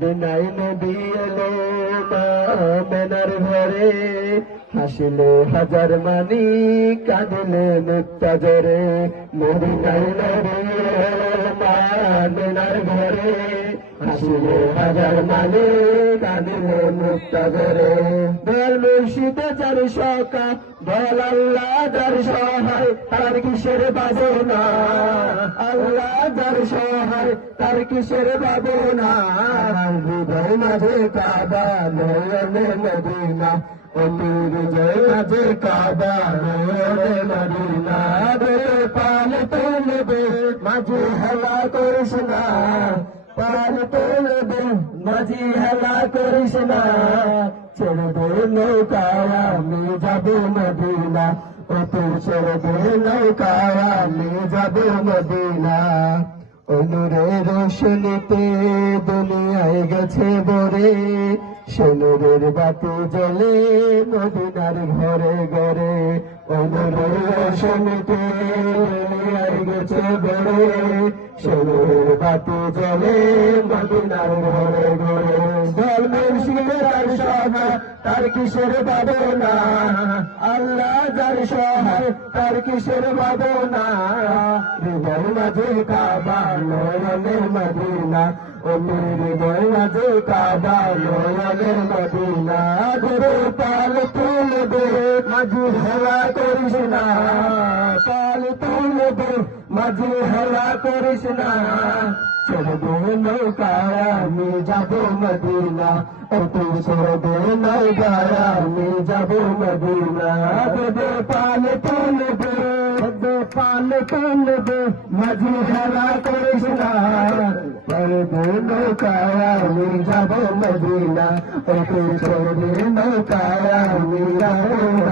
মদিনায় নবী এলো মেনার ঘরে। হাসিলে হাজার মানি, কাঁদিলে মুক্তা জরে নাই নবী এলো মেনার ঘরে। হাসিলে হাজার মানি কাঁদিলে মুক্তা জরে দয়াল মুর্শিদে চার সকা দয়াল আল্লাহ যার সহায়, তার কিসের বাজনা আল্লাহ যার সহায়, তার কিসের বাবনা? হৃদয় মাঝে কাবা, নয়নে মদিনা। অমির জয় মাঝে কাবা, নয়নে মদিনা। রে পাল তুলবে, মাঝে হেলা করিস না। পাল তুলবে মাঝে হেলা করিস না। ছেড়ে দে নৌকায়, আমি যাব মদিনা। ও তুই ছেড়ে দে নৌকায়, আমি যাব মদিনা। অনুরে রোশনীতে দুনিয়ায় গেছে বরে সোনরের বাতি জলে মদিনার ঘরে। জলে মদিনার ঘরে ঘরে। মুর্শিদের আর সভা তার কিসের বাবনা আল্লাহ যার সহায়, তার কিসের বাবনা হৃদয় মাঝে কাবা মদিনা। অমির হৃদয় মাঝে কাবা, নয়নে মদিনা। ধরে পাল তুলবে মাঝি হেলা করিস না পাল তুলবে মাঝি হেলা করিস না ছেড়ে দে নৌকায় আমি যাব মদিনা ও তুই ছেড়ে দে নৌকায় আমি যাব মদিনা দে পাল তুলবে দে পাল তুলবে মাঝি হেলা করিস না ছেড়ে দে নৌকায় আমি যাব মদিনা ও তুই ছেড়ে দে নৌকায় আমি যাব